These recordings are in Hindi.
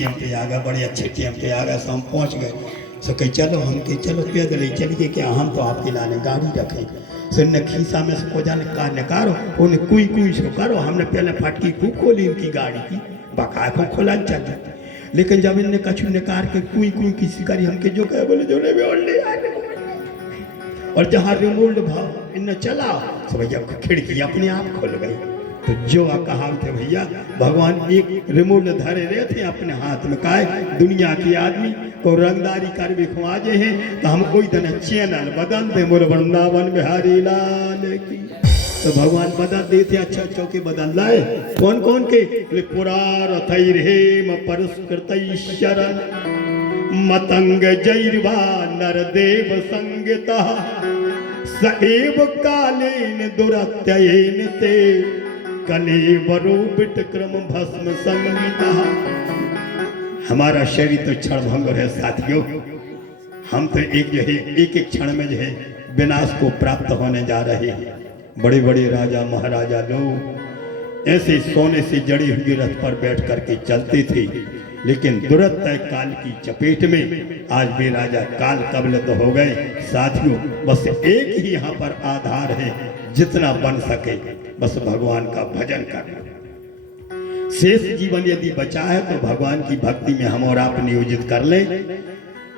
टाइम पे आ गए, बड़े अच्छे टाइम पे आ गए। सो हम पहुँच गए। सो कही चलो, हम कही चलो पैदल ही चलिए, क्या हम तो आपके लाने गाड़ी रखें। सो ने खीसा में से को जाने का निकारो, उन्हें कुई कुई सो करो। हमने पहले फटकी खूब खोली इनकी गाड़ी की, बकाया को खोला चल। लेकिन जब इनने कछु निकार के कुई कुई किसी करी, हमके जो कहे बोले जो भी और ले आए। और जहाँ रिमोट भाव इनने चला तो भैया खिड़की अपने आप खुल गई। तो जो कहा थे भैया, भगवान एक रिमोट धरे रहे थे अपने हाथ में। काहे दुनिया के आदमी को रंगदारी कर भी खुआजे हैं, तो हम कोई दिन चैनल बदल दे, मोर वृंदावन बिहारी लाल की। तो भगवान बदल देते, अच्छा चौके बदल लाए। कौन कौन के? पुरार थैर्हेम परस्कृत शरण मतंग जैर्वा नरदेव संगता सएव कालेन दुरत्ययेन ते कलेवरो विटक्रम भस्म संगीता। हमारा शरीर तो क्षण भंगुर है साथियों। हम तो एक जो है एक एक क्षण में जो है विनाश को प्राप्त होने जा रहे हैं। बड़े बड़े राजा महाराजा लोग ऐसे सोने से जड़ी हुई रथ पर बैठ करके चलते थे, लेकिन दुरत्य काल की चपेट में आज भी राजा काल कबल तो हो गए। साथियों, बस एक ही यहाँ पर आधार है, जितना बन सके बस भगवान का भजन करना। शेष जीवन यदि बचा है तो भगवान की भक्ति में हम और आप नियोजित कर लें।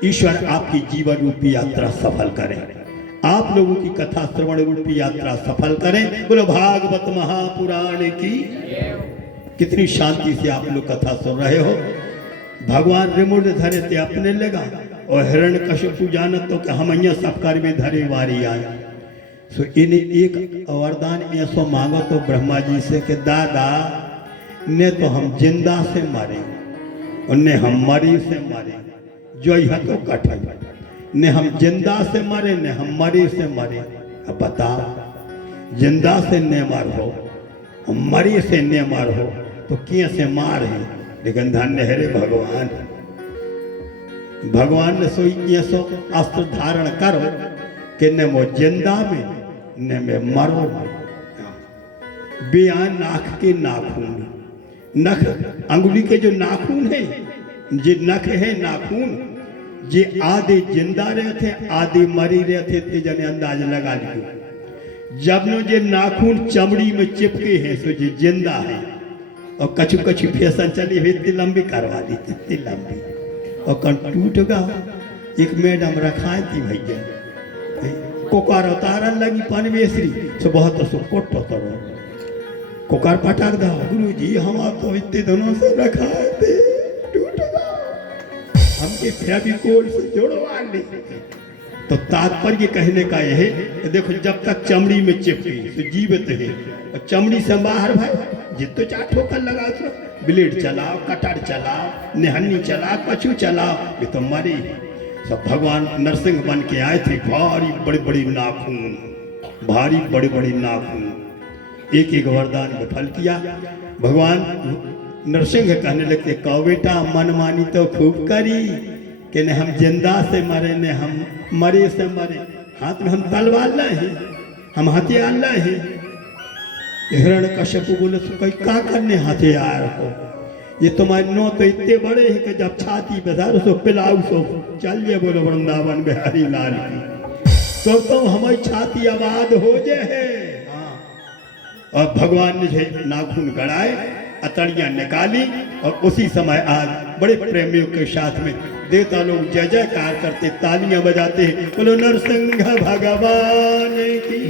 ईश्वर आपकी जीवन रूपी यात्रा सफल करें, आप लोगों की कथा श्रवण रूपी यात्रा सफल करें। बोलो भागवत महापुराण की। कितनी शांति से आप लोग कथा सुन रहे हो। भगवान रिमुड धरे थे अपने लगा, और हिरण्यकशिपु जानत तो कि हम यहाँ सब कार्य में धरे वारी आए। सो इन्हें एक वरदान ऐसो मांगो तो ब्रह्मा जी से कि दादा ने तो हम जिंदा से मारे, उन्हें हम मरी से मारे, जो यह तो कठिन ने हम जिंदा से मारे, ने हम मरी से मारे। अब बताओ, जिंदा से ने मार हो, मरी से ने मार हो, तो किए से मार है। लेकिन धन्य है रे भगवान, भगवान ने सो अस्त्र धारण करो कि न वो जिंदा में न में मरो। बेआन नाक के नाखून, नख अंगुली के जो नाखून है, जे नख है नाखून, जे आधे जिंदा रहते आधे मरी रहते थे, जने अंदाज लगा लियो। जब नो जे नाखून चमड़ी में चिपके हैं सो जे जिंदा है। और कछु कछु फैशन चली हुई इतनी लंबी करवा दी, इतनी लंबी, और कन टूट गया। एक मैडम रखाई थी भैया, कोकार उतारन लगी पनवेसरी से बहुत सो कोट करो कोकार पटाक दा। गुरु जी हम तो इतने दिनों से रखाए थे, टूट गया, हमके फेविकोल से जोड़वा ले। तो तात्पर्य कहने का यह है, देखो जब तक चमड़ी में चिपकी तो जीवित है, और चमड़ी से बाहर भाई जितो चार ठोकर लगा तो ब्लेड चलाओ, कटर चलाओ, निहन्नी चलाओ, कछु चलाओ, ये तो मरी। सब भगवान नरसिंह बन के आए थे, भारी बड़ी बड़ी नाखून, भारी बड़ी बड़ी नाखून, एक एक वरदान विफल किया। भगवान नरसिंह कहने लगते, कहो बेटा मनमानी तो खूब करी कि न हम जिंदा से मरे न हम मरे से मरे। हाथ में हम तलवार लाए हैं, हम हथियार लाए हैं। हिरण्यकशिपु बोले तो कहीं क्या करने हथियार हो, ये तुम्हारे नो तो इतने बड़े हैं कि जब छाती बधारो सो पिलाऊ सो चल जे। बोलो वृंदावन बिहारी लाल की। तो हमारी छाती आबाद हो जाए। और भगवान ने जो नाखून गड़ाए, अतड़ियां निकाली, और उसी समय आज बड़े प्रेमियों के साथ में देवता लोग जय जयकार करते, तालियां बजाते हैं। बोलो नरसिंह भगवान की।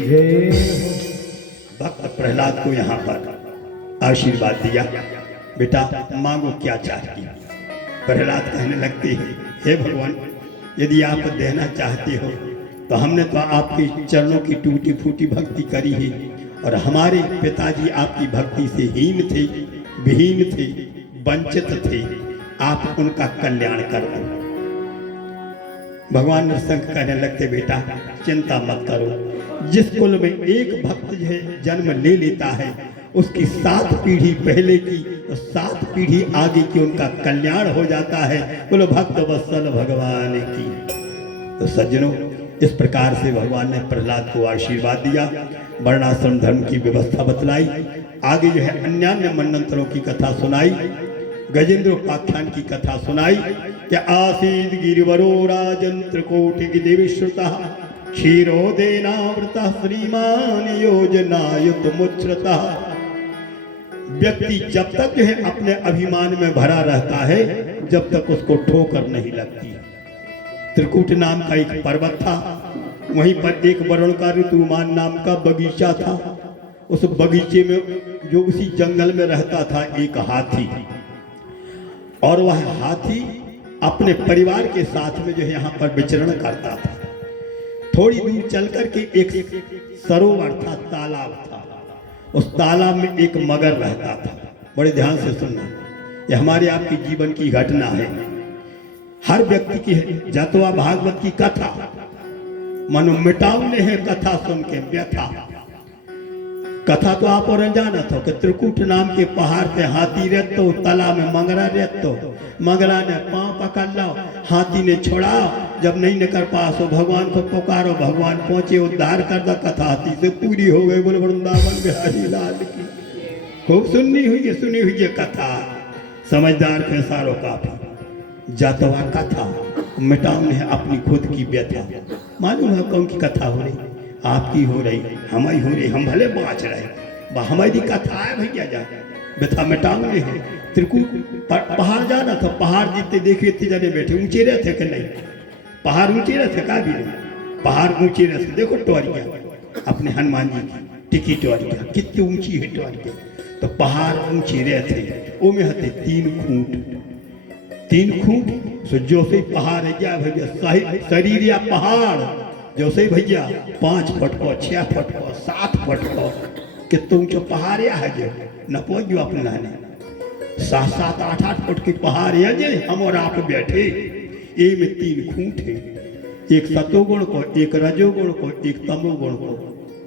भक्त प्रहलाद को यहाँ पर आशीर्वाद दिया, बेटा मांगो क्या चाहती। प्रहलाद कहने लगते हैं, हे भगवान यदि आप देना चाहते हो तो हमने तो आपके चरणों की टूटी फूटी भक्ति करी है, और हमारे पिताजी आपकी भक्ति से हीन थे, विहीन थे, वंचित थे, आप उनका कल्याण कर दो। भगवान नरसिंह कहने लगते, बेटा चिंता मत करो, जिस कुल में एक भक्त जो है जन्म ले लेता है, उसकी 7 पीढ़ी पहले की और 7 पीढ़ी आगे की उनका कल्याण हो जाता है। बोलो भक्त वत्सल भगवान की। तो सज्जनों, इस प्रकार से भगवान ने प्रहलाद को आशीर्वाद दिया, वर्णाश्रम धर्म की व्यवस्था बतलाई, आगे जो है अन्यान्य मन्वंतरों की कथा सुनाई। गजेंद्र उपाख्यान की कथा सुनाई कि आसीद गिरिवरो राजन त्रिकोटि देवीश्रुता क्षीरोदेनावृता श्रीमान योजनायुत मुच्छ्रता। व्यक्ति जब तक जो है अपने अभिमान में भरा रहता है, जब तक उसको ठोकर नहीं लगती। त्रिकूट नाम का एक पर्वत था, वहीं पर एक वरुण का ऋतुमान नाम का बगीचा था। उस बगीचे में जो उसी जंगल में रहता था एक हाथी, और वह हाथी अपने परिवार के साथ में जो है यहाँ पर विचरण करता था। थोड़ी दूर चल करके एक सरोवर था, तालाब था। उस तालाब में एक मगर रहता था। बड़े ध्यान से सुनना, यह हमारे आपके जीवन की घटना है। हर व्यक्ति की है जतवा भागवत की कथा मनु मिटावने है, कथा सुन के व्यथा। कथा तो आप और जानत हो कि त्रिकूट नाम के पहाड़ पे हाथी रहते, तालाब में मंगरा रहते। मंगरा ने पांव पकड़ लो, हाथी ने छोड़ाओ, जब नहीं निकल पास हो भगवान को पुकारो, भगवान पहुंचे, उद्धार कर दो। कथा हाथी से पूरी हो गई। बोले वृंदावन बिहारी लाल की। खूब सुनी हुई है कथा, समझदार फैसारो काफी। जातवा कथा मिटाउने है अपनी खुद की व्यथा। मालूम है कौन की कथा हो रही? आपकी हो रही, हमारी हो रही। हम भले बाँच रहे, हमारी कथा है भैया। जा व्यथा मिटाउने है। त्रिकूट पहाड़ जाना था, पहाड़ जितने देखे इतने जाने बैठे। ऊंचे रहते कि नहीं? पहाड़ ऊंचे रहते का भी नहीं, पहाड़ ऊंचे रहते। देखो टोरिया अपने हनुमान जी की टिकी टोरिया कितनी ऊंची है टोरिया। तो पहाड़ ऊंचे रहते, वो में हते 3 खूंट। 3 खूंट सो जो से पहाड़ है क्या भैया? शरीर या पहाड़ जो से भैया 5 फुट को, 6 फुट को, 7 फुट को कितने ऊंचे पहाड़ या है जो न पहुंच जो अपने लाने 7-7, 8-8 फुट के पहाड़ है जे हम और आप बैठे। ए में 3 खूंट है, एक सतोगुण को, एक रजोगुण को, एक तमोगुण को।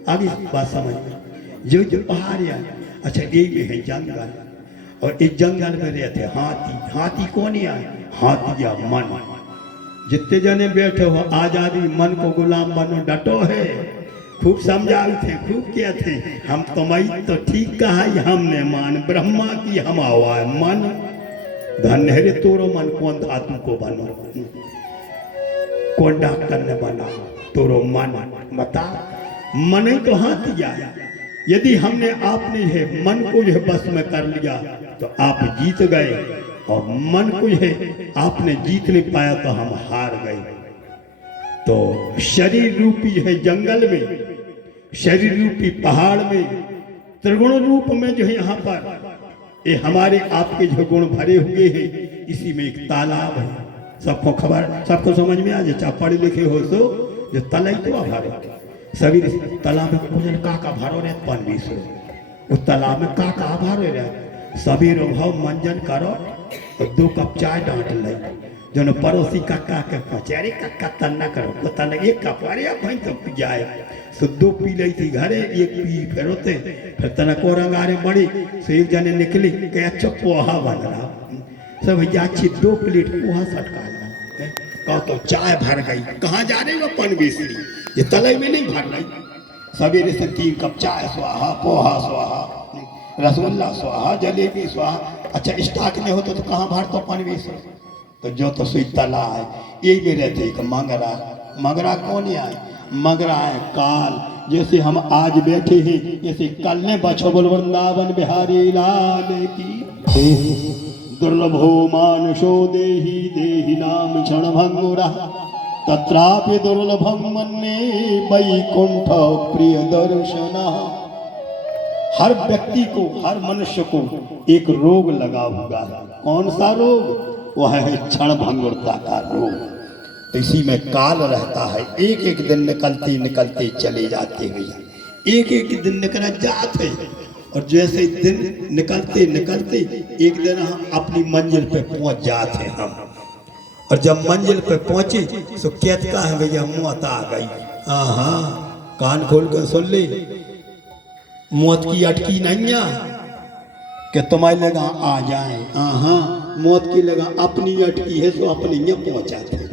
आगे बात समझ में जो पहाड़ या अच्छा ए में है जंगल, और इस जंगल में रहते हाथी। हाथी कौन है? हाथी या मन। जितने जने बैठे हो आजादी, मन को गुलाम बनो, डटो है। खूब समझाए थे, खूब किया थे। हम तुम्हारी तो ठीक कहा, हमने मान ब्रह्मा की हम आवा मन। धन्य है रे तोरो मन, कौन धातु को बनो, कौन डॉक्टर ने बना तोरो मन? बता, मन ही तो हाथी आया। यदि हमने आपने है मन को जो बस में कर लिया तो आप जीत गए, और मन को है आपने जीत नहीं पाया तो हम हार गए। तो शरीर रूपी है जंगल में, शरीर रूपी पहाड़ में, त्रिगुण रूप में जो है यहाँ पर ये हमारे आपके जो गुण भरे हुए हैं। इसी में एक तालाब है। सबको खबर, सबको समझ में आ जाए, चाहे पढ़े लिखे हो तो जो तलाई तो भरो सभी तालाब में पूजन का भरो रहे 25 उस तालाब में का भरो रहे। सभी भाव मंजन करो और 2 कप चाय डांट ले, जो पड़ोसी काका के पचारे काका तन्ना करो तो तन्ना 1 कप, अरे भाई तो पी जाए सो 2 पी ली थी घरे, 1 पी फिर होते फिर तना को रंगारे मड़ी। सो एक जने निकली कि अच्छा पोहा बन रहा, सब भैया अच्छी 2 प्लेट पोहा सटका ला। कहो तो चाय भर गई, कहाँ जा रहे हो? 25 ये तलाई में नहीं भर रही। सवेरे से 3 कप चाय स्वाहा, पोहा स्वाहा, रसगुल्ला स्वाहा, जलेबी स्वाहा। अच्छा स्टॉक में होता तो कहाँ भर तो 25? तो जो तो सुई तला है यही में रहते एक मंगरा। मंगरा कौन है? मंगरा है काल। जैसे हम आज बैठे हैं, जैसे कल ने बछो बोल वृंदावन बिहारी लाल की। दुर्लभो मानुषो देहि देहि नाम क्षण भंगुरा, तत्रापि दुर्लभम मन्ये वैकुंठ प्रिय दर्शना। हर व्यक्ति को, हर मनुष्य को एक रोग लगा हुआ है। कौन सा रोग? वह है क्षण भंगुरता का रोग। इसी में काल रहता है, एक एक दिन निकलते निकलते चले जाते हैं, एक एक दिन निकल जाते। और जैसे दिन निकलते निकलते एक दिन हम अपनी मंजिल पे पहुंच जाते हम। और जब मंजिल पे पहुंचे तो कहता है भैया मौत आ गई। हाँ, कान खोल कर सुन ले, मौत की अटकी नहीं है कि तुम्हारी लगा आ जाए। हाँ, मौत की लगा अपनी अटकी है तो अपने यहाँ पहुंचाते।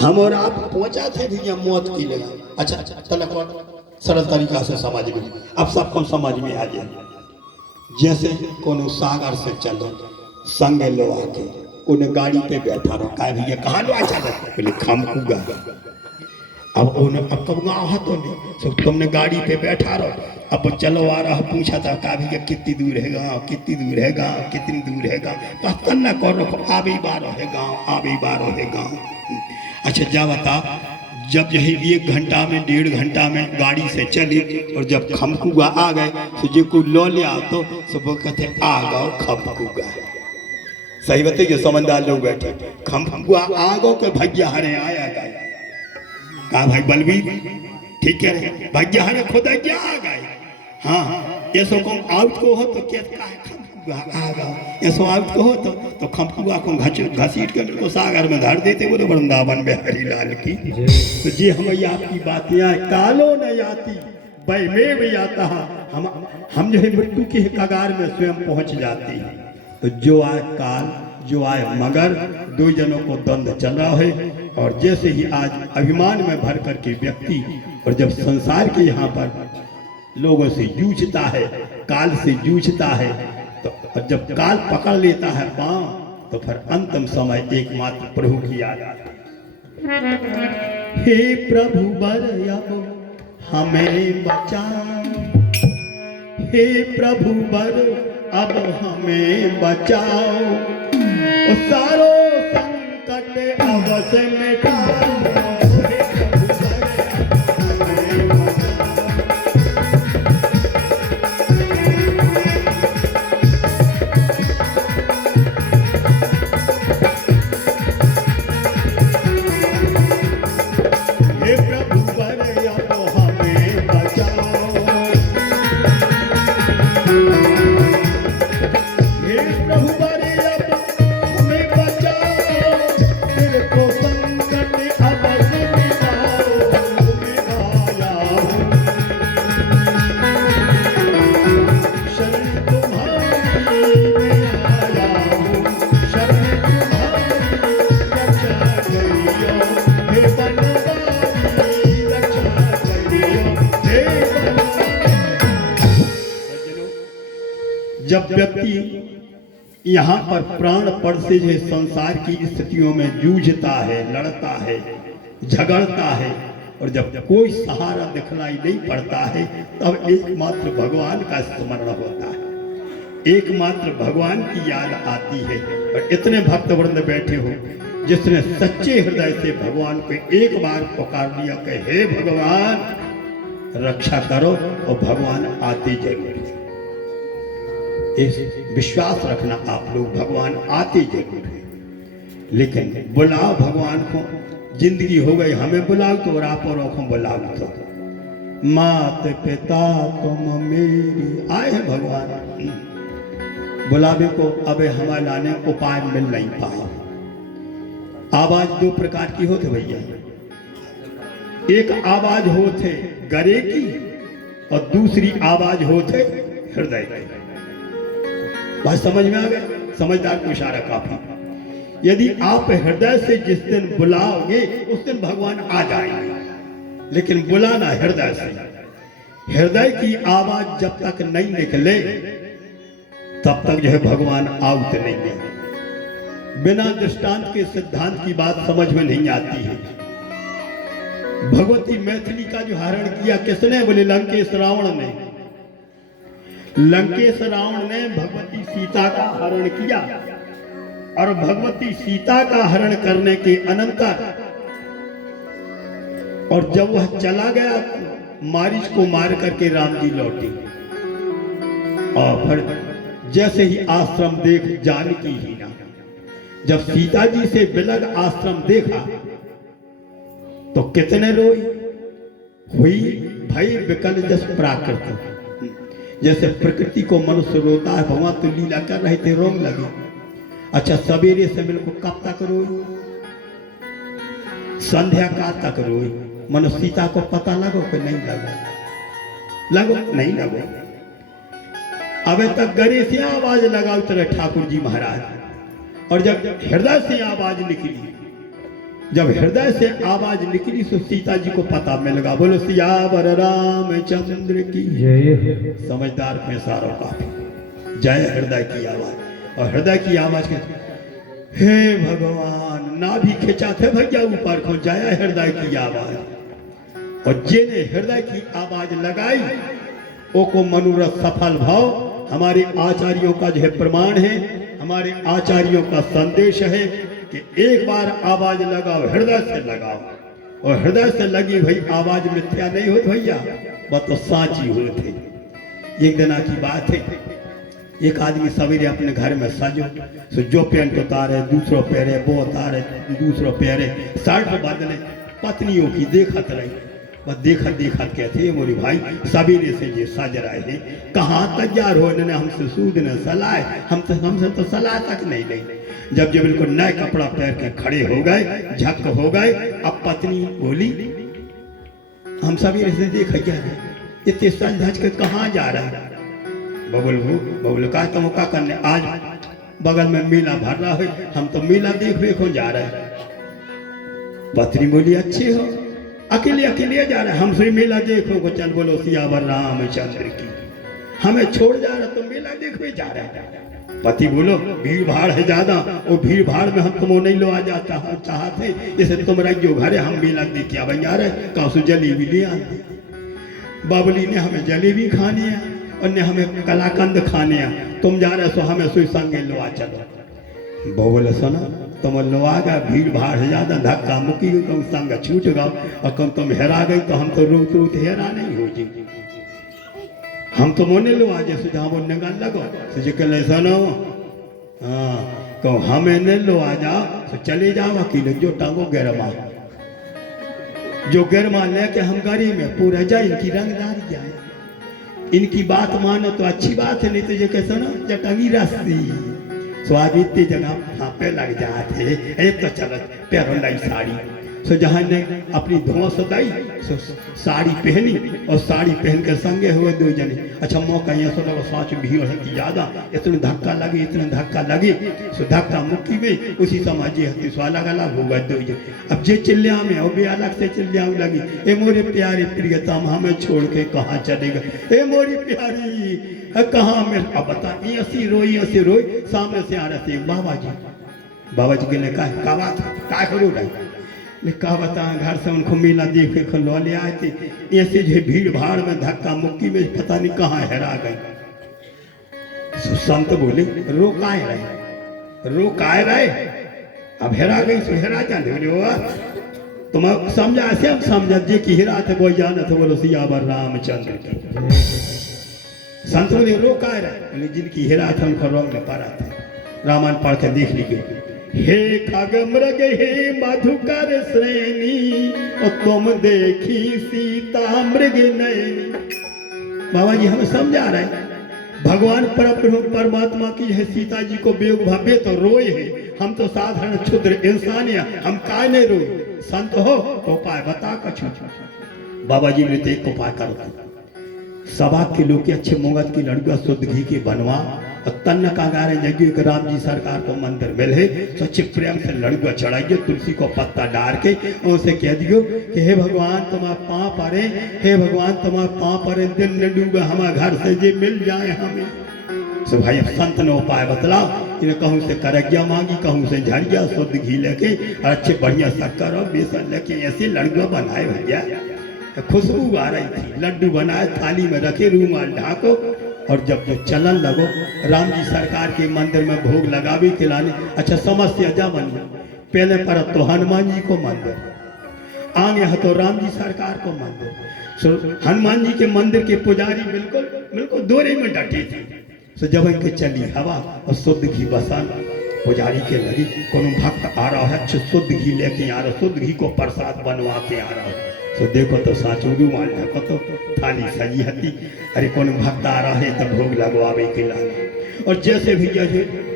हम और आप पहुंचाते भैया मौत की लगा। अच्छा तलक सरल तरीका से समझ में, अब सबको समझ में आ जाए। जैसे कोनो सागर से चलो संगे लो आके उन्हें गाड़ी पे बैठा रहो, कहा भैया कहाँ लो चल, बोले खमकुगा। अब उन्हें अब कब गाँव है तो नहीं, सब तुमने गाड़ी पे बैठा रहो। अब चलो आ रहा, पूछा था कहा भैया कितनी दूर है गाँव, कितनी दूर है गाँव, कितनी दूर है गाँव, तो कन्ना कौन रखो आबी बार है गाँव, आबी बार है गाँव। अच्छा जा बता, जब यही 1 घंटा में 1.5 घंटा में गाड़ी से चली और जब खमकुगा आ गए तो जो कोई लो ले आओ तो सब कहते आ गओ खमकुगा। सही बताइए, समझदार लोग बैठे, खमकुगा आ गओ के भैया हरे आया गए। कहा भाई बलबीर ठीक है भैया हरे खुद आ गए। हाँ ये सो कौन आउट को हो तो क्या खमकुगा आ गओ, ये सो आउट को हो तो खमकुगा को घसीट कर को सागर में धर देते, बोले वृंदावन में हरी लाल की। तो जी हम आपकी बातें कालो न आती वै में भी आता, हम जो है मृत्यु के कगार में स्वयं पहुंच जाती है। तो जो आए काल, जो आए मगर, 2 जनों को द्वंद्व चल रहा है। और जैसे ही आज अभिमान में भर करके व्यक्ति और जब संसार के यहाँ पर लोगों से जूझता है, काल से जूझता है, तो और जब काल पकड़ लेता है पांव तो फिर अंतिम समय एकमात्र प्रभु की याद आती है। हे प्रभु बर अब हमें बचाओ, हे प्रभु बर अब हमें बचाओ, सारो संकट अवश्य मिटाओ। जब व्यक्ति यहाँ पर प्राण पड़ से जो संसार की स्थितियों में जूझता है, लड़ता है, झगड़ता है, और जब कोई सहारा दिखलाई नहीं पड़ता है, तब एकमात्र भगवान का स्मरण होता है, एकमात्र भगवान की याद आती है। और इतने भक्त वृंद बैठे हो जिसने सच्चे हृदय से भगवान को एक बार पुकार लिया कि हे भगवान रक्षा करो, और भगवान आते जरूर। इस विश्वास रखना आप लोग, भगवान आते जरूर है, लेकिन बुलाओ भगवान को। जिंदगी हो गई हमें बुलाओ तो, और आप और बुलाओ तो। मात पिता तुम मेरी आए हैं भगवान बुलावे को, अब हमारे लाने उपाय मिल नहीं पाए। आवाज 2 प्रकार की होते भैया, एक आवाज होते गरे की और दूसरी आवाज होते हृदय की। बात समझ में आ गया? समझदार को इशारा काफी। यदि आप हृदय से जिस दिन बुलाओगे उस दिन भगवान आ जाएंगे, लेकिन बुलाना हृदय से। हृदय की आवाज जब तक नहीं निकले तब तक जो है भगवान आउट नहीं है। बिना दृष्टांत के सिद्धांत की बात समझ में नहीं आती है। भगवती मैथिली का जो हरण किया किसने? बोले लंकेश रावण ने। लंकेश रावण ने भगवती सीता का हरण किया, और भगवती सीता का हरण करने के अनंतर और जब वह चला गया मारीच को मार करके राम जी लौटे। और फिर जैसे ही आश्रम देख जानकी ही ना, जब सीता जी से बिलग आश्रम देखा तो कितने रोई। हुई भई विकल जस प्राकृत, जैसे प्रकृति को मनुष्य रोता है, भगवान तो लीला कर रहे थे, रोग लगे। अच्छा सवेरे से बिल्कुल कब तक रोई? संध्या का तक रोई। मनुष्य सीता को पता लगो कि नहीं लगो? लगो नहीं लगो। अबे तक गरे से आवाज लगाओ तेरे ठाकुर जी महाराज। और जब हृदय से आवाज निकली, जब हृदय से आवाज निकली तो सीता जी को पता मिल गया। बोलो सियावर रामचंद्र की जय। समझदार में सारों का जय हृदय की आवाज। और हृदय की आवाज के हे भगवान ना भी खिंचा थे भैया ऊपर को, जय हृदय की आवाज। और जिन्हें हृदय की आवाज लगाई ओ को मनोरथ सफल भाव। हमारे आचार्यों का जो है प्रमाण है, हमारे आचार्यों का संदेश है कि एक बार आवाज लगाओ, हृदय से लगाओ। और हृदय से लगी भाई आवाज मिथ्या नहीं होती भैया, वह तो साची होती। एक दिन की बात है, एक आदमी सवेरे अपने घर में सजो, सो जो पेंट उतारे दूसरों पहरे, वो उतारे दूसरों पहरे, शर्ट बदले, पत्नियों की देखत रही। बस देखत देखत कहते मोरी भाई सवेरे से ये सज रहे हैं, कहाँ तैयार हो, इन्होंने हमसे सूद न सलाह, हमसे तो सलाह तक नहीं ली। जब जब बिल्कुल नए कपड़ा पहन के खड़े हो गए, झक हो गए, अब पत्नी बोली हम सवेरे से देख जा रहे, इतने सज धज के कहाँ जा रहा है? बबुल का तुम क्या करने, आज बगल में मेला भर रहा है, हम तो मेला देख हो जा रहे हैं। पत्नी बोली अच्छी हो, अकेले अकेले जा रहे, हमसे मेला देखो को, चल बोलो सियावर रामचंद्र की, हमें छोड़ जा रहा तो मेला देखो जा रहा है। पति बोलो भीड़ भाड़ है ज्यादा, वो भीड़ भाड़ में हम तुम नहीं लो आ जाता चाहते, इसे तुम रखियो घरे, हम मेला देख के अब जा रहे, कहू जलेबी ले आते। बाबली ने हमें जलेबी खानी है और ने हमें कलाकंद खाने हैं, तुम जा रहे सो हमें सुई संगे लो आ चलो। बोले सुनो तुम लो आ गया, भीड़ भाड़ है ज्यादा, धक्का मुक्की गई, तुम संग छूट गओ, और कम तुम हेरा गई तो हम तो रोक रोक हेरा नहीं हो जी, हम तो मोने लो आज सुझाव बोलने का लगो सुझे सुनो, हाँ तो हमें ने लो आ जाओ तो चले जाओ अकेले, जो टांगो गरमा, जो गरमा लेके हम गाड़ी में पूरा जाए, इनकी रंगदारी जाए, इनकी बात मानो तो अच्छी बात है, नहीं तो जो कैसे ना जटंगी रास्ती स्वादित्य जगह पे लग जाते। एक तो चल पैरों लाई साड़ी, सो जहाँ ने अपनी धुआं सदाई सो साड़ी पहनी, और साड़ी पहन के संगे हुए दो जने। अच्छा मौका यहाँ से लगा सोच भीड़ है कि ज्यादा, इतने धक्का लगी सो धक्का मुक्की में उसी समझिए हती सो अलग अलग हो गए दो जने। अब जे चिल्लिया में वो भी अलग से चिल्लियाँ लगी, ए मोरे प्यारी प्रियतम हमें छोड़ के कहाँ चले गए, ए मोरी प्यारी कहाँ में, अब बता ऐसी रोई सामने से आ रहे थे बाबा जी के लिए का बात का करो रहे, कहा बता घर से उनको मेला देख के लो ले आए थे, ऐसे जो भीड़ भाड़ में धक्का मुक्की में पता नहीं कहाँ हेरा गए। संत बोले रोकाए रहे, अब हेरा गई सो हेरा जाने तुम समझा ऐसे, हम समझा जे की हेरा थे वो जाना थे, बोलो सियावर रामचंद्र की। संत बोले रोकाए रहे, जिनकी हेरा था उनका रोक न पा रहा था। रामायण पढ़ के देख लीजिए, हे खग मृग हे मधुकर श्रेणी, और तुम देखी सीता मृग नयनी। बाबा जी हमें समझा रहे हैं, भगवान परमात्मा की है सीता जी को बेग भावे तो रोए है, हम तो साधारण क्षुद्र इंसान है, हम काय नहीं रोए। संत हो तो उपाय बता कछु। बाबा जी ने एक उपाय करो, 1.25 किलो की अच्छे मुगत की लड़कियां शुद्ध घी के बनवा, और तन्न का गारे जगी के राम जी सरकार को मंदिर मिले, सच्चे प्रेम से लड़ुआ चढ़ाइए, तुलसी को पत्ता डाल के उनसे कह दियो कि हे भगवान तुम्हारा पाँव परे, हे भगवान तुम्हारा पाँव परे, दिन न डूबे हमारे घर से जे मिल जाए हमें। सो भाई अब संत ने उपाय बतलाओ, इन्हें कहूँ से करगिया मांगी, कहूँ से झड़िया शुद्ध घी लेके और अच्छे बढ़िया शक्कर और बेसन लेके ऐसे लड़ुआ बनाए भैया, खुशबू आ रही थी, लड्डू बनाए थाली में रखे, रूमाल ढाको, और जब चलन लगो राम जी सरकार के मंदिर में भोग लगावे के लाने। अच्छा समस्या जा बनी, पहले पर तो हनुमान जी को मंदिर, आगे है तो राम जी सरकार को मंदिर। सो हनुमान जी के मंदिर के पुजारी बिल्कुल दोरे में डटे थे। सो जब इनके चली हवा और शुद्ध घी बसान पुजारी के लगी, कोनो भक्त आ रहा है शुद्ध घी लेके आ रहा, शुद्ध घी को प्रसाद बनवा के आ रहा है। तो देखो तो साचू रूमाल ढको तो थाली सजी हती, अरे कौन भक्त आ रहा है तो भोग लगवावे के लाने। और जैसे भी जो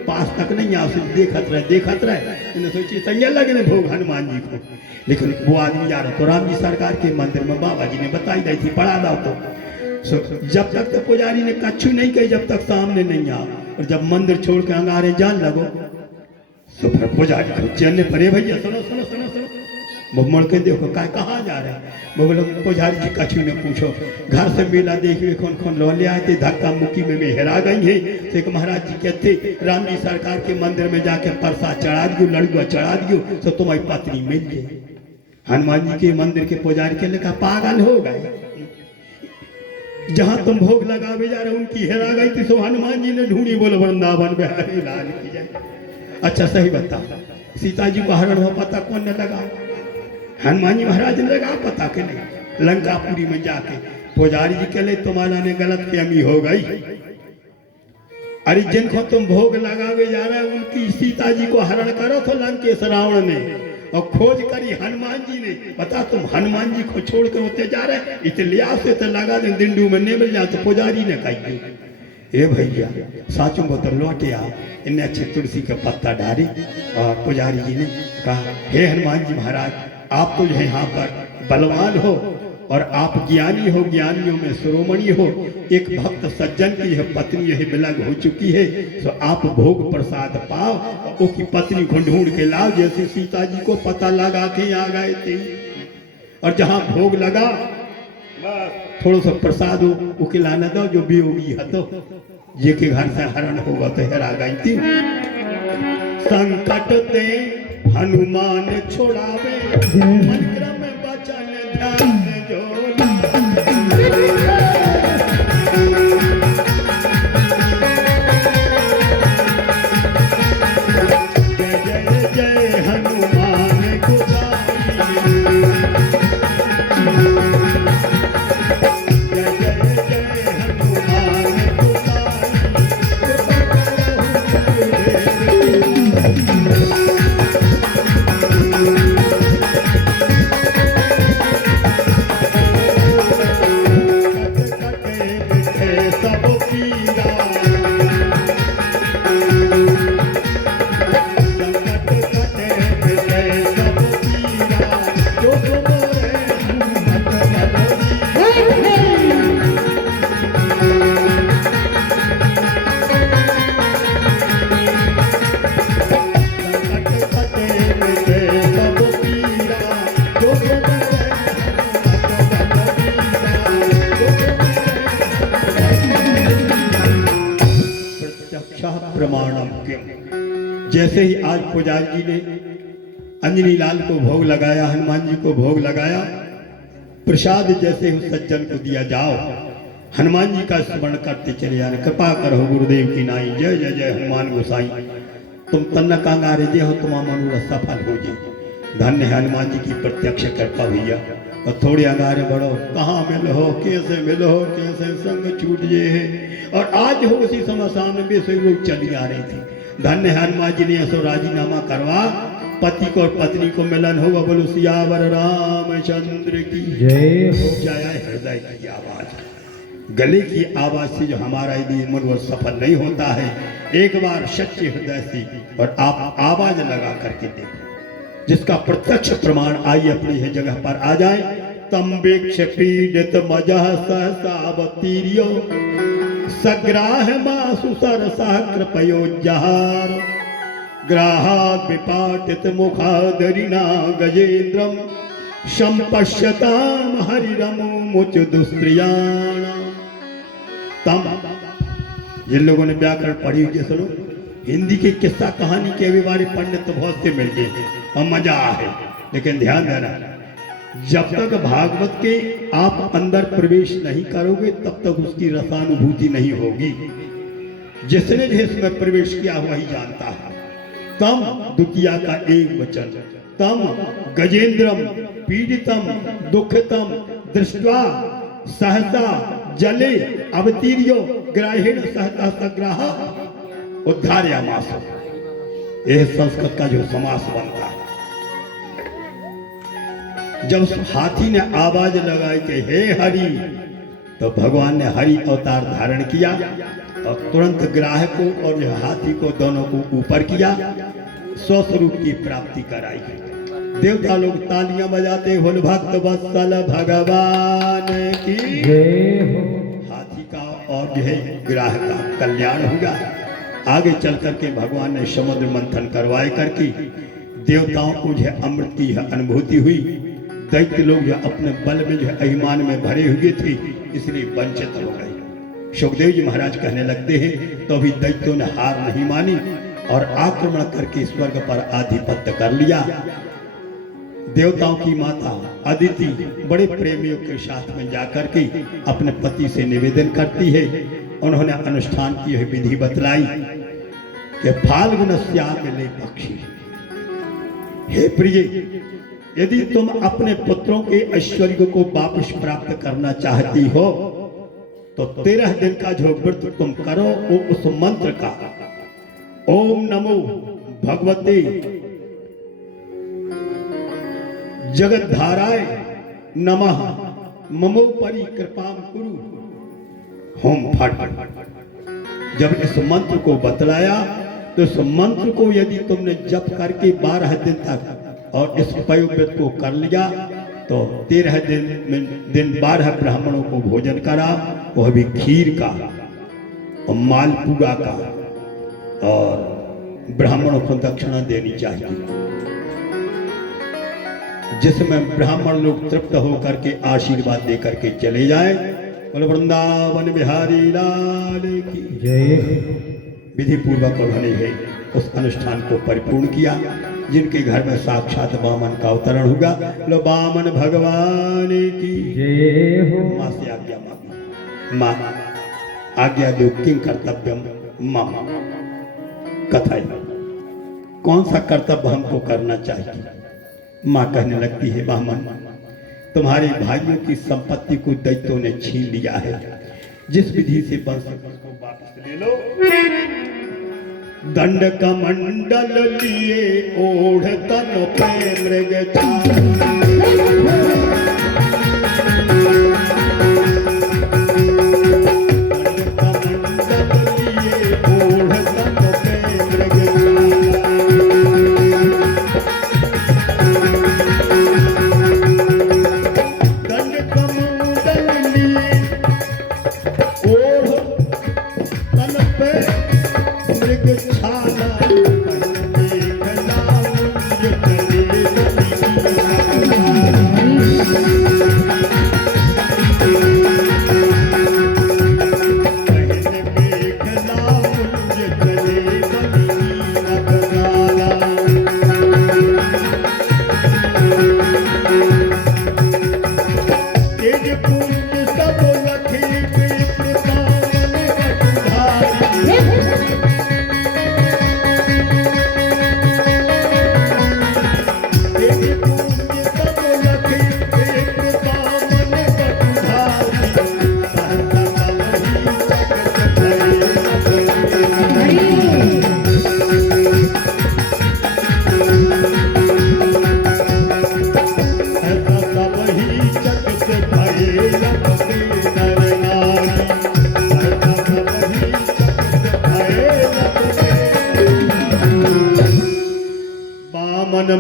पास तक नहीं आ देखत रहे, इन्हें सोची संज्ञा लगे ना भोग हनुमान जी को, लेकिन वो आदमी जा रहा तो राम जी सरकार के मंदिर में बाबा जी ने बताई दी थी पढ़ा दो तो। जब तक तो पुजारी ने कछु नहीं कही, जब तक सामने नहीं आ, और जब मंदिर छोड़ के अंगारे जान लगो तो फिर पुजारी चलने पड़े, भैया सुनो सुनो सुनो सुनो, वो मुड़ के देखो का कहाँ जा रहे हैं। वो बोलो पुजारी जी कछु ने पूछो, घर से मेला देखिए कौन कौन लो ले आए थे, धक्का मुक्की में हेरा गई है। तो एक महाराज जी कहते राम जी सरकार के मंदिर में जाके प्रसाद चढ़ा दियो, लड़ुआ चढ़ा दियो तो तुम्हारी पत्नी मिल गई। हनुमान जी के मंदिर के पुजारी के लिखा पागल हो गए, जहां तुम भोग लगावे जा रहे उनकी हेरा गई थी, सो हनुमान जी ने ढूंढी। बोलो वृंदावन बिहारी लाल की जय। अच्छा सही बता, सीता जी को हरण हुआ पता कौन ने लगा? हनुमान जी महाराज ने लगा पता के नहीं। लंकापुरी में जाके पुजारी जी के लिए तुम्हारा ने गलत फहमी हो गई। अरे जिनको तुम भोग लगावे जा रहे उनकी सीता जी को हरण करो तो लंकेश रावण ने, और खोज करी हनुमान जी ने। बता तुम हनुमान जी को छोड़ कर होते जा रहे, इतिहास से तो लगा दे दिंडू में नहीं मिल जाए। तो पुजारी ने कही ए भैया साचों को तो लौटे आ, इन्हें अच्छे तुलसी का पत्ता डाली। और पुजारी जी ने कहा हे हनुमान जी महाराज, आप तो जो है यहाँ पर बलवान हो और आप ज्ञानी हो, ज्ञानियों में शिरोमणि हो। एक भक्त सज्जन की यह पत्नी यह विलग हो चुकी है, तो आप भोग प्रसाद पाओ और उसकी पत्नी को ढूंढ के लाओ, जैसे सीता जी को पता लगा के आ गए थे। और जहाँ भोग लगा थोड़ा सा प्रसाद उके लाना दो, जो वियोगी है तो ये के घर से हरण होगा तो हेरा गई थी। संकट ते हनुमान छोड़ावे, मन क्रम बचन ध्यान जो। जय जय हनुमान गोसाई, जय जय हनुमान प्रमाणम के। जैसे ही आज पुजारी जी ने अंजनी लाल को भोग लगाया, हनुमान जी को भोग लगाया, प्रसाद जैसे उस सज्जन को दिया, जाओ हनुमान जी का स्मरण करते चले जाने, कृपा करो गुरुदेव की नाई, जय जय जय हनुमान गोसाई। तुम तन्न कांगारे जे हो, तुम्हारा मनोरथ सफल हो जाए। धन्य हनुमान जी की प्रत्यक्ष कृपा भैया। और थोड़े अंगारे बढ़ो, कहाँ मिलो हो, कैसे मिलो हो, कैसे संग छूट जे है। और आज हो उसी समसान में से लोग चली आ रही थी। धन्य हनुमान जी ने ऐसो राजीनामा करवा, पति को और पत्नी को मिलन होगा। बोलो सियावर रामचंद्र की जय हो। जय हृदय की आवाज, गले की आवाज से जो हमारा यदि मनोरथ सफल नहीं होता है, एक बार सच्चे हृदय से और आप आवाज लगा करके देखो, जिसका प्रत्यक्ष प्रमाण आइए अपनी है जगह पर आ जाए। तंबेक्ष पीड़ित मजह सहसावतीर्यो, सग्राह मासु सरसा कृपयोज्जहार, ग्राहात् विपाटित मुखादरिणा गजेन्द्रम, संपश्यताम हरिरमुच दुस्त्रियाण। तम जिन लोगों ने व्याकरण पढ़ी हुई सुनो, हिंदी की किस्सा कहानी के बारे पंडित तो बहुत से मिल गए और मजा है। लेकिन ध्यान देना, जब तक भागवत के आप अंदर प्रवेश नहीं करोगे तब तक उसकी रसानुभूति नहीं होगी। जिसने जिसमें प्रवेश किया हुआ ही जानता है। तम द्वितीया का एक वचन, तम गजेंद्रम पीड़ितम दुखितम दृष्ट्वा सहसा जले अवतीर्यो ग्राहीण सहता सग्राह उद्धारयामास। यह संस्कृत का जो समास बनता है। जब उस हाथी ने आवाज लगाई कि हे हरि, तो भगवान ने हरि अवतार धारण किया और तुरंत ग्राह को और जो हाथी को दोनों को ऊपर किया, स्वस्वरूप की प्राप्ति कराई। देवता लोग तालियां बजाते, बोल भक्त वत्सल भगवान की जय हो। हाथी का और जो है ग्राह का कल्याण होगा। आगे चल करके भगवान ने समुद्र मंथन करवाए करके देवताओं को जो है अमृत की अनुभूति हुई। दैत्य लोग जो अपने बल में जो है अभिमान में भरे हुए थे, इसलिए वंचित हो गए। सुखदेव जी महाराज कहने लगते हैं तो अभी दैत्यों ने हार नहीं मानी और आक्रमण करके स्वर्ग पर आधिपत्य कर लिया। देवताओं की माता अदिति बड़े प्रेमियों के साथ में जाकर के अपने पति से निवेदन करती है। उन्होंने अनुष्ठान की हुई विधि बतलाई कि फाल्गुनस्याम मिले पक्षी, हे प्रिय, यदि तुम अपने पुत्रों के ऐश्वर्य को वापस प्राप्त करना चाहती हो तो 13 दिन का जो व्रत तुम करो वो उस मंत्र का ओम नमो भगवते जगद्धाराय नमः ममोपरि कृपाम कुरु होम फट। जब इस मंत्र को बतलाया तो इस मंत्र को यदि तुमने जप करके 12 दिन तक और इस पयोव्रत को कर लिया तो 13 दिन 12 ब्राह्मणों को भोजन करा, वह भी खीर का और मालपुआ का, और ब्राह्मणों को दक्षिणा देनी चाहिए, जिसमें ब्राह्मण लोग तृप्त होकर के आशीर्वाद दे करके चले जाए। बोलो वृंदावन बिहारी लाल की जय। विधि पूर्वक उन्होंने है उस अनुष्ठान को परिपूर्ण किया। जिनके घर में साक्षात वामन का अवतरण होगा, लो वामन भगवान की जय हो। माँ से आज्ञा मांगी, माँ आज्ञा दो, किंग कर्तव्यम माँ कथा, कौन सा कर्तव्य हमको करना चाहिए। माँ कहने लगती है, वामन तुम्हारे भाइयों की संपत्ति को दैत्यों ने छीन लिया है, जिस विधि से वंश को वापस ले लो। दंड कमंडल लिए ओढ़ तन पे मृग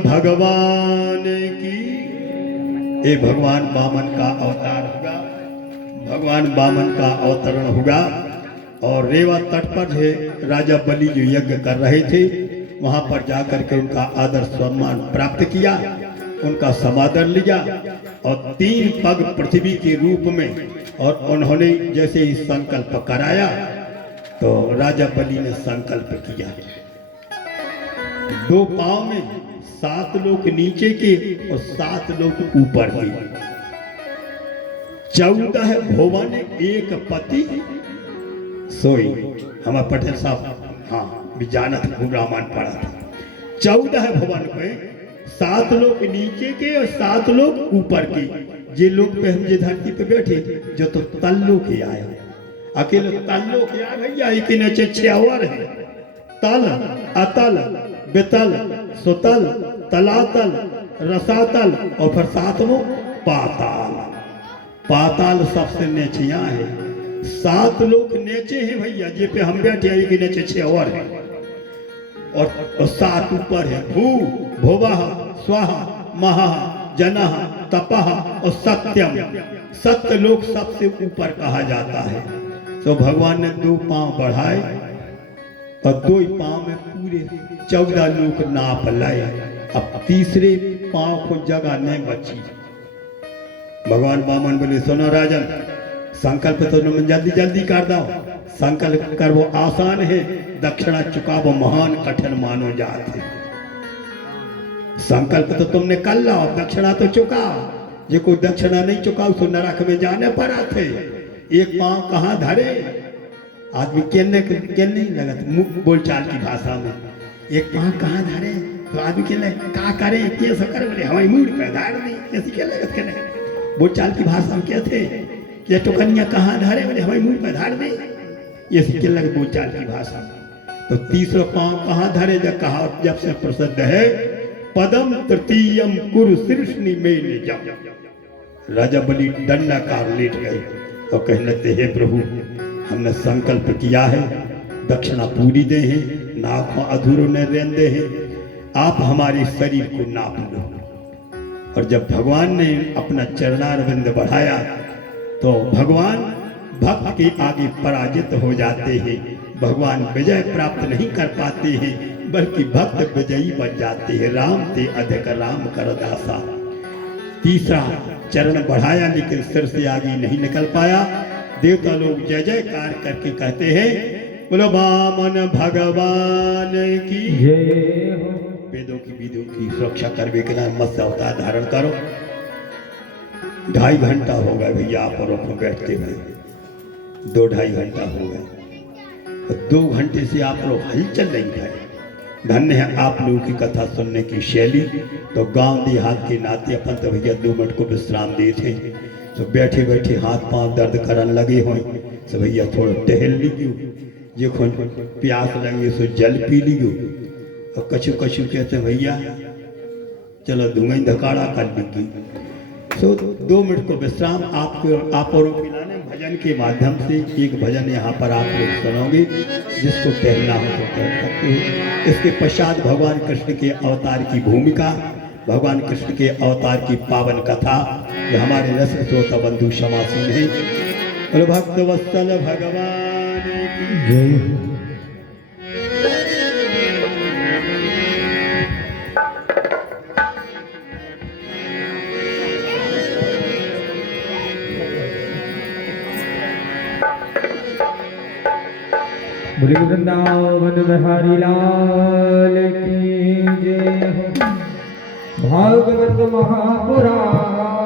भगवान की। ये भगवान वामन का अवतार होगा, भगवान वामन का अवतरण होगा। और रेवा तट पर है राजा बलि जो यज्ञ कर रहे थे, वहां पर जाकर के उनका आदर सम्मान प्राप्त किया, उनका समादर लिया और 3 पग पृथ्वी के रूप में, और उन्होंने जैसे ही संकल्प कराया तो राजा बलि ने संकल्प किया, 2 पांव में 7 लोग नीचे के और 7 लोग ऊपर के, 14 भुवन एक पति सोई। हमारे पटेल साहब हाँ भी जानत रामायण पढ़ा था। 14 भुवन में 7 लोग नीचे के और 7 लोग ऊपर के। ये लोग पे हम ये धरती पे बैठे जो तो तल्लो के आए, अकेले तल्लो के आए भैया, एक नीचे 6 और है, तल अतल बेतल सुतल तलातल रसातल और फिर 7वां पाताल। पाताल सबसे नीचिया है, 7 लोग नीचे हैं भैया, जे पे हम बैठे हैं, एक नीचे 6 और है और 7 ऊपर है। भू भुवः स्वः महः जनः तपः और सत्यम। सत्य लोग सबसे ऊपर कहा जाता है। तो भगवान ने 2 पांव बढ़ाए और 2 पांव में पूरे 14 लोग नाप लाए। अब तीसरे पांव को जगह नहीं बची। भगवान वामन बोले सुनो राजन, संकल्प तो तुम जल्दी जल्दी कर दो, संकल्प कर वो आसान है, दक्षिणा चुका वो महान कठिन मानो जाते। संकल्प तो तुमने कर लो, दक्षिणा तो चुका, जो कोई दक्षिणा नहीं चुका उसको नरक में जाने पर आते। एक पांव कहाँ धरे, आदमी कहने नहीं लगत मुख बोलचाल की भाषा में, एक पांव कहाँ धरे तो आदमी कहने का करे कैसे करे, बोले हमारी मूड पे धार दी, ऐसी क्या लगत कहने बोलचाल की भाषा में कहते ये टुकनिया कहाँ धरे, बोले हमारी मूड पे धार दी, ऐसी क्या लगे बोलचाल की भाषा। तो तीसरा पांव कहाँ धरे, जब कहा जब से प्रसिद्ध है पदम तृतीयम कुरु शीर्षनि में निजम। राजा बलि दंडाकार लेट गए और कहने लगते हे प्रभु, हमने संकल्प किया है दक्षिणा पूरी दे हैं, नाकों अधूरों ने रेंदे हैं, आप हमारे शरीर को नाप लो। और जब भगवान ने अपना चरणारविंद बढ़ाया तो भगवान भक्त के आगे पराजित हो जाते हैं, भगवान विजय प्राप्त नहीं कर पाते हैं, बल्कि भक्त विजयी बन जाते हैं। राम ते अधिक राम कर दासा। तीसरा चरण बढ़ाया लेकिन सिर से आगे नहीं निकल पाया। देवता लोग जय जयकार करके कहते हैं बोलो वामन भगवान की जय हो। वेदों की विधियों की सुरक्षा करने के लिए मत्स्य अवतार धारण करो। 2.5 घंटा हो गए भैया आप और को बैठते हुए, 2-2.5 घंटा हो गए, 2 घंटे से आप लोग हलचल नहीं है। धन्य है आप लोगों की कथा सुनने की शैली। तो गांव देहात के नाते अपन तो भैया 2 मिनट को विश्राम दिए थे, तो बैठे बैठे हाथ पांव दर्द करने लगे हो, तो भैया थोड़ा टहल लीजिए, जो प्यास लगे सो जल पी लीजिए। और कछु कछु कहते भैया चलो धुआं धकाड़ा कर लीजिए। सो 2 मिनट को विश्राम आप और पिलाने भजन के माध्यम से एक भजन यहाँ पर आप लोग सुनोगे, जिसको टहलना हो तो टहल सकते हो। इसके पश्चात भगवान कृष्ण के अवतार की भूमिका, भगवान कृष्ण के अवतार की पावन कथा जो हमारे रसिक श्रोता बंधु समासीन है। बोलो भक्त वत्सल भगवान की जय। बोले वृंदावन बिहारी लाल की जय हो। भागवत महापुराण